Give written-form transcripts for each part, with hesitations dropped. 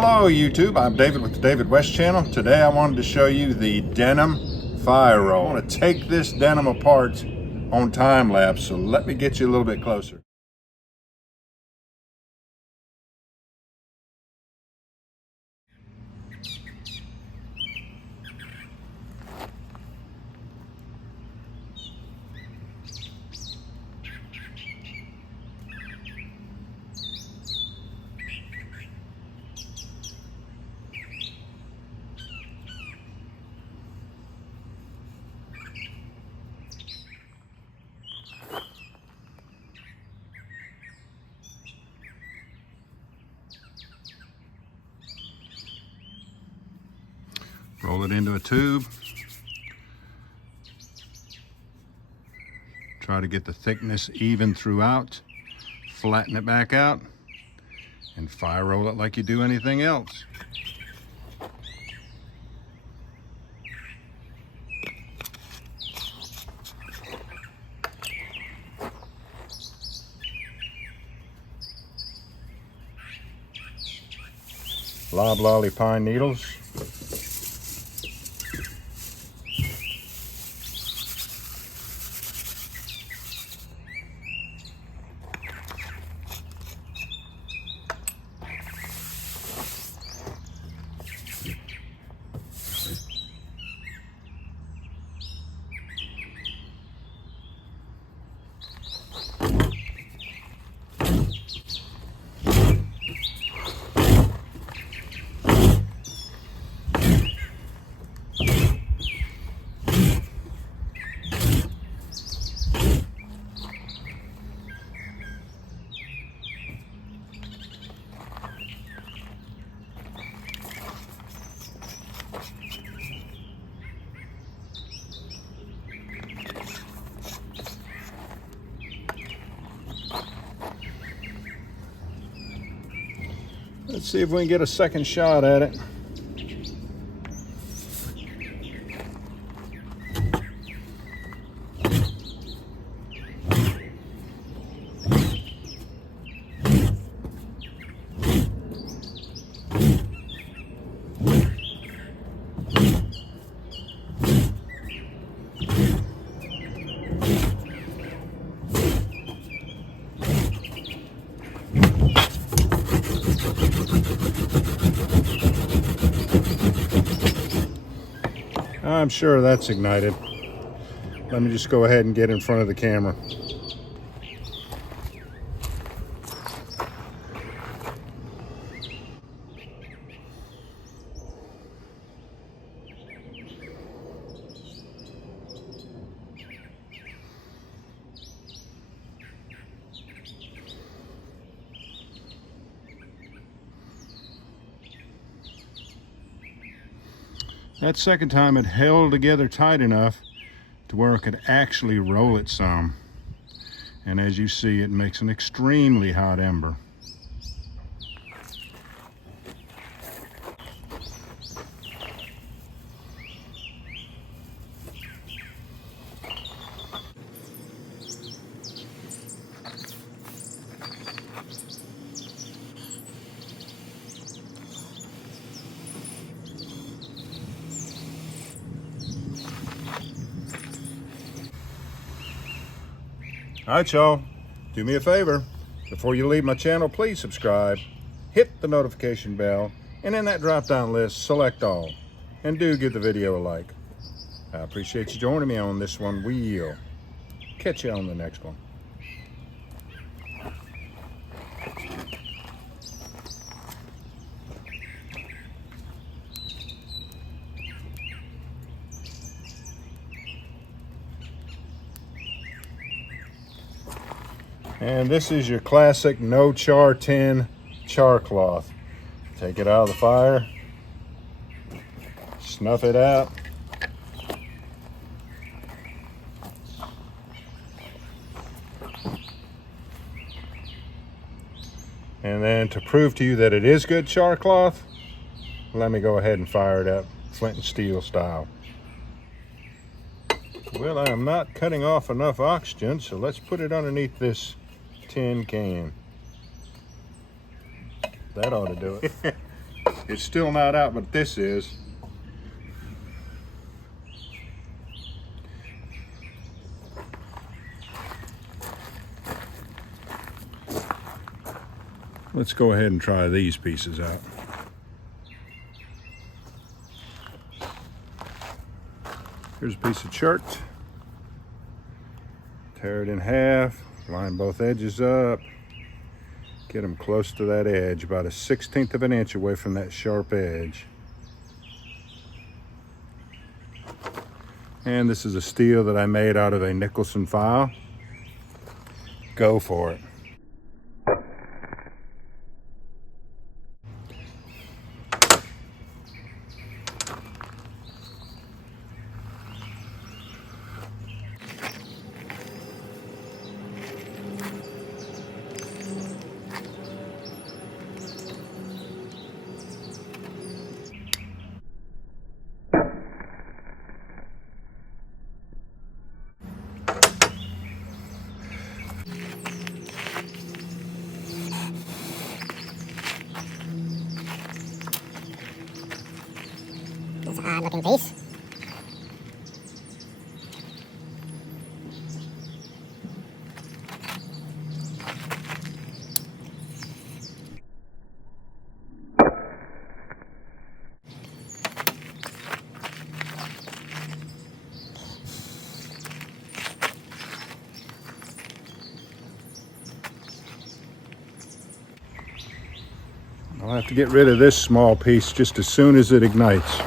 Hello YouTube, I'm David with the David West channel. Today I wanted to show you the Denim fire roll. I want to take this denim apart on time lapse, so let me get you a little bit closer. Roll it into a tube. Try to get the thickness even throughout. Flatten it back out and fire roll it like you do anything else. Loblolly pine needles. Let's see if we can get a second shot at it. I'm sure that's ignited. Let me just go ahead and get in front of the camera. That second time it held together tight enough to where it could actually roll it some. And as you see, it makes an extremely hot ember. All right, y'all, do me a favor. Before you leave my channel, please subscribe, hit the notification bell, and in that drop-down list, select all. And do give the video a like. I appreciate you joining me on this one. We'll catch you on the next one. And this is your classic no Char-Tin Char cloth. Take it out of the fire, snuff it out, and then to prove to you that it is good char cloth, let me go ahead and fire it up Flint and Steel style. Well, I am not cutting off enough oxygen, so let's put it underneath this tin can. That ought to do it. It's still not out, but this is. Let's go ahead and try these pieces out. Here's a piece of chart. Tear it in half, line both edges up, get them close to that edge, about a 1/16 of an inch away from that sharp edge. And this is a steel that I made out of a Nicholson file. Go for it. It's an odd looking piece. I'll have to get rid of this small piece just as soon as it ignites.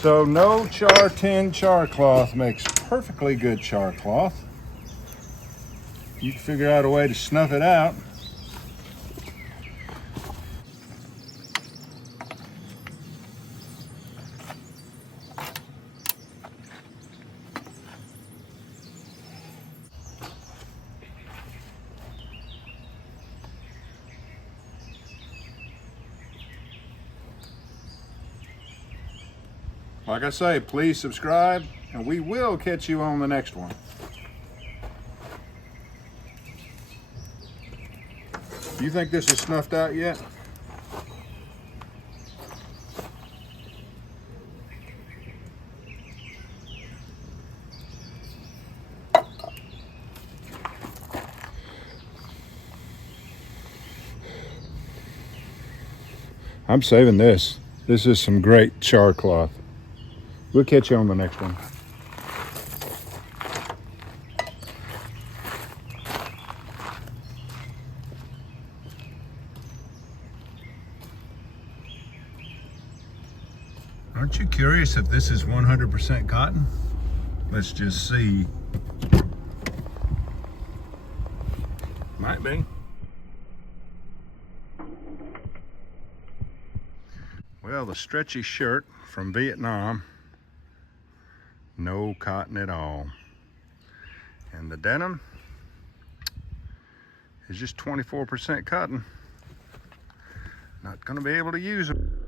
So no Char-Tin Char cloth makes perfectly good char cloth. You can figure out a way to snuff it out. Like I say, please subscribe, and we will catch you on the next one. Do you think this is snuffed out yet? I'm saving this. This is some great char cloth. We'll catch you on the next one. Aren't you curious if this is 100% cotton? Let's just see. Might be. Well, the stretchy shirt from Vietnam, no cotton at all. And the denim is just 24% cotton. Not going to be able to use them.